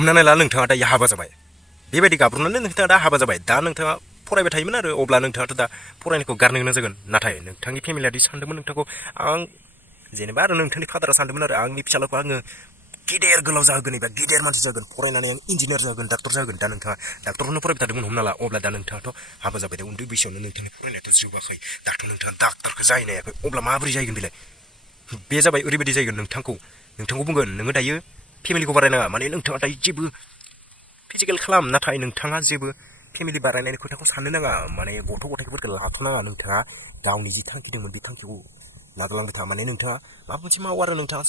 हमनानै ला नोंथाङा दा हाबा जाबाय बेबायदि गाब्रनानै नोंथाङा दा हाबा जाबाय दा नोंथाङा फरायबाय थायोमोन आरो अब्ला नोंथाङाथ' दा फरायनायखौ गारनो गोनां जागोन नाथाय नोंथांनि फेमिलिया दि सानदोंमोन नोंथांखौ आं जेनेबा आरो नोंथांनि फादारा सानदोंमोन आरो आंनि फिसालाखौ आङो गेदेर गोलाव जागोन एबा गेदेर मानसि जागोन फरायनानै आं इन्जिनियार जागोन डाक्टर जागोन दा नोंथाङा डाक्टरखौनो फरायबाय थादोंमोन हमना ला अब्ला दा नोंथाङाथ' हाबा जाबाय दा उन्दै बैसोआवनो नोंथांनि फरायनायाथ' जोबाखै दाथ' नोंथाङा डाक्टरखौ जाहैनो हायाखै अब्ला माबोरै जाहैगोन बेलाय बे जाबाय ओरैबायदि जाहैगोन नोंथांखौ बुंगोन नोङो दायो फेमिलिखौ बारायनाङा माने नोंथाङा दायो जेबो फिजिकेल खालाम नाथाय नोंथाङा जेबो फेमिलि बारायनायनि खोथाखौ साननो नाङा माने गथ' गथायफोरखौ लाथ'नाङा नोंथाङा गावनि जि थांखि दंमोन बे थांखिखौ नाजालांबाय था माने नोंथाङा माबा मोनसे मावो आरो नोंथाङा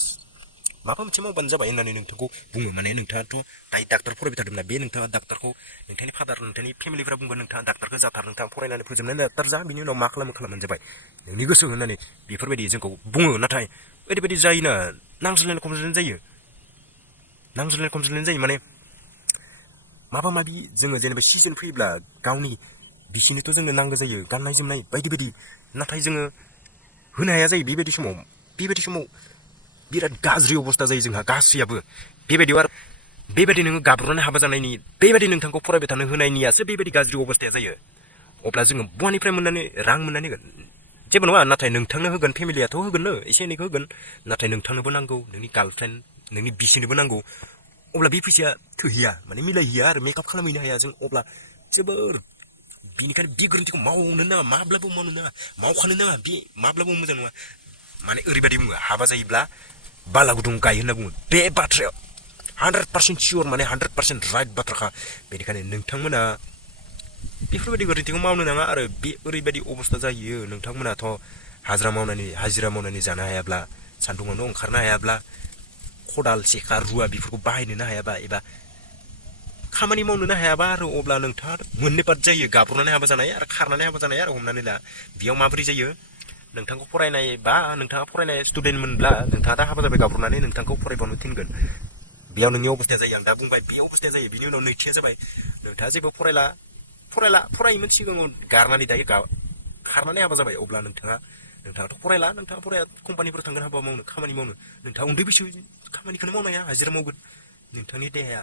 माबा मोनसे मावबानो जाबाय होननानै नोंथांखौ बुङो माने नोंथाङाथ' दायो डाक्टर फरायबाय थादोंना बे नोंथाङा डाक्टरखौ नोंथांनि फादार नोंथांनि फेमिलिफ्रा बुंगोन नोंथाङा डाक्टरखौ जाथार नोंथाङा फरायनानै फोजोबनानै डाक्टर जा बिनि उनाव मा खालामनानै जाबाय नोंनि गोसो होननानै बेफोरबायदि जोंखौ बुङो नाथाय ओरैबायदि जायोना नांज्लायनाय खमज्लायनाय जायो माने माबा माबि जोङो जेनेबा सिजन फैयोब्ला गावनि बिसिनोथ' जोंनो नांगौ जायो गाननाय जोमनाय बायदि बायदि नाथाय जोङो होनो हाया जायो बेबायदि समाव बिराद गाज्रि अबस्था जायो जोंहा गासैयाबो बेबायदियाव आरो बेबायदि नोङो गाब्रनानै हाबा जानायनि बेबायदि नोंथांखौ फरायबाय थानो होनायनियासो बेबायदि गाज्रि अबस्थाया जायो अब्ला जोङो बहानिफ्राय रां मोननानै होगोन जेबो नङा नाथाय नोंथांनो होगोन फेमिलियाथ' होगोननो एसे एनैखौ होगोन नाथाय नोंथांनोबो नांगौ नोंनि गार्लफ्रेन्ड नोंनि बिसिनोबो नांगौ अब्ला बे फैसाया थोहैया माने मिलायहैया आरो मेकआप खालामहैनो हाया जों अब्ला जोबोर बेनिखायनो बे गोरोन्थिखौ मावनो नाङा माब्लाबो मावनो नाङा मावखानो नाङा बे माब्लाबो मोजां नङा माने ओरैबायदि बुङो हाबा जायोब्ला बाला गुदुं गायो होनना बुङो बे बाथ्राया 100% सियर माने 100% राइट बाथ्राखा बेनिखायनो नोंथांमोना बेफोरबायदि गोरोन्थिखौ मावनो नाङा आरो बे ओरैबायदि अबस्था जायो नोंथांमोनाथ' हाजिरा मावनानै जानो हायाब्ला सान्दुङावनो ओंखारनो हायाब्ला खदाल सेखा रुवा बेफोरखौ बाहायनोनो हायाबा एबा खामानि मावनोनो हायाबा आरो अब्ला नोंथाङा मोननै पार्ट जायो गाब्रनानै हाबा जानाय आरो खारनानै हाबा जानाय आरो हमनानै ला बेयाव माबोरै जायो नोंथांखौ फरायनाय बा नोंथाङा फरायनाय स्टुडेन्टमोनब्ला नोंथाङा दा हाबा जाबाय गाब्रनानै नोंथांखौ फरायबावनो थिनगोन बेयाव नोंनि अबस्थाया जायो आं दा बुंबाय बे अबस्थाया जायो बिनि उनाव नैथिया जाबाय नोंथाङा जेबो फरायोमोन सिगाङाव गारनानै दायो खारनानै हाबा जाबाय अब्ला नोंथाङाथ' फराया कम्पानिफोराव थांगोन हाबा मावनो खामानि मावनो नोंथाङा उन्दै बैसोआव खामानिखौनो मावनो हाया हाजिरा मावगोन नोंथांनि देहाया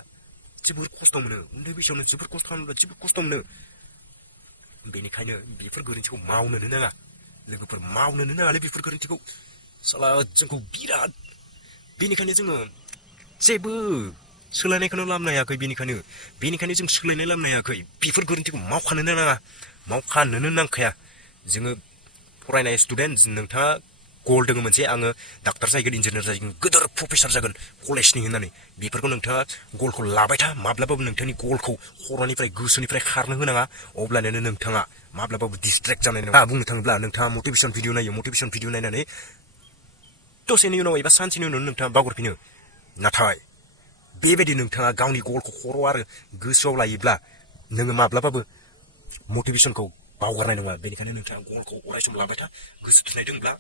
जोबोर खस्थ' मोनो उन्दै बैसोआवनो जोबोर खस्थ' खालामोब्ला जोबोर खस्थ' मोनो बेनिखायनो बेफोर गोरोन्थिखौ मावनोनो नाङा लोगोफोर मावनोनो नाङालै बेफोर गोरोन्थिखौ साला जोंखौ बिराद बेनिखायनो जोङो जेबो सोलायनायखौनो लाबोनो हायाखै बेनिखायनो जों सोलायनाय लाबोनो हायाखै बेफोर गोरोन्थिखौ मावखानोनो नांखाया जोङो फरायनाय स्टुडेन्ट नोंथाङा गल दङ मोनसे आङो डाक्टर जागोन इन्जिनियार जागोन गोदोर प्रफेसार जागोन कलेजनि होननानै बेफोरखौ नोंथाङा गलखौ लाबाय था माब्लाबाबो नोंथांनि गलखौ खर'निफ्राय गोसोनिफ्राय खारनो होनाङा अब्लानो नोंथाङा माब्लाबाबो डिसट्रेक्ट जानाय नङा बुंनो थाङोब्ला नोंथाङा मटिभेसन भिडिअ नायनानै दसेनि उनाव एबा सानसेनि उनाव नोंथाङा बावगारफिनो नाथाय बेबायदि नोंथाङा गावनि गलखौ खर' आरो गोसोआव लायोब्ला नोङो माब्लाबाबो मटिभेसनखौ बावगारनाय नङा बेनिखायनो नोंथाङा गलखौ अरायसम लाबाय था गोसो थुनाय दंब्ला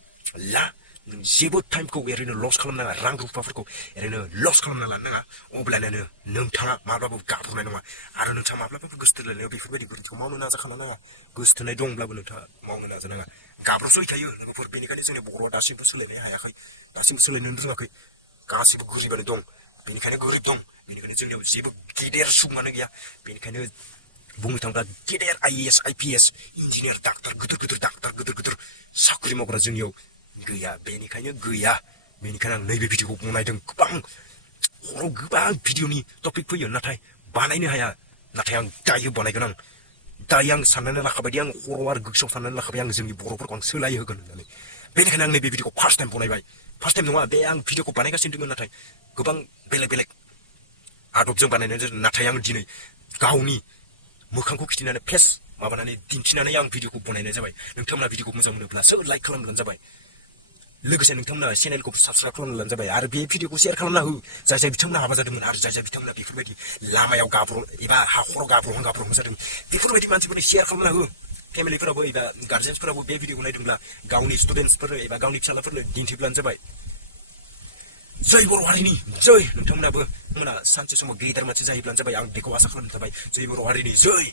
ला नों जेबो टाइमखौ ओरैनो लस खालामनाङा रां रुफाफोरखौ ओरैनो लस खालामना लानो नाङा अब्लानो नोंथाङा माब्लाबाबो गाब्रनाय नङा आरो नोंथाङा माब्लाबाबो गोसो थोलायनायाव बेफोरबायदि गोरोन्थिखौ मावनो नाजाखानो नाङा गोसो थोनाय दंब्लाबो नोंथाङा मावनो नाजानाङा गाब्र'सोबाय थायो लोगोफोर बेनिखायनो जोंनि बर'आ दासिमबो सोलायनो हायाखै दासिमबो सोलायनो रोङाखै गासिबो गोरिबानो दं बेनिखायनो गोरिब दं बेनिखायनो जोंनियाव जेबो गेदेर सुबुङानो गैया बेनिखायनो बुंनो थाङोब्ला गेदेर IAS IPS इन्जिनियार डाक्टर गिदिर साख्रि मावग्रा जोंनियाव गैया बेनिखायनो आं नैबे भिडिअखौ बनायदों गोबां भिडिअनि टपिक फैयो नाथाय बानायनो हाया नाथाय आं दायो बानायगोन दायो आं साननानै लाखाबायदि आं खर'आव आरो गोसोआव साननानै लाखाबाय आं जोंनि बर'फोरखौ आं सोलायहोगोन होननानै बेनिखायनो आं नैबे भिडिअखौ फार्स्ट टाइम बनायबाय फार्स्ट टाइम नङा बे आं भिडिअखौ बानायगासिनो दङ नाथाय गोबां बेलेग आदबजों बानायनाय जादों नाथाय आं दिनै गावनि मोखांखौ खिथिनानै फेस माबानानै दिन्थिनानै आं भिडिअखौ बनायनाय जाबाय नोंथांमोना भिडिअखौ मोजां मोनोब्ला सोर लाइक खालामब्लानो जाबाय लोगोसे नोंथांमोना चेनेलखौ साबस्क्राइब खालामब्लानो जाबाय आरो बे भिडिअखौ शेयार खालामना हो जाय बिथांमोना हाबा जादोंमोन आरो जाय बिथांमोना बेफोरबायदि लामायाव गाब्र एबा हाखराव गाब्रहां जादों बेफोरबायदि मानसिफोरनि शेयार खालामना हो फेमिलिफोराबो एबा गार्जेन्सफोराबो बे भिडिअखौ नायदोंब्ला गावनि स्टुडेन्टसफोर एबा गावनि फिसालाफोरनो दिन्थिब्लानो जाबाय जय बर' हारिनि जय नोंथांमोना सानसे समाव गेदेर मानसि जायोब्लानो जाबाय आं बेखौ आसा खालामनाय जाबाय जय बर' हारिनि जय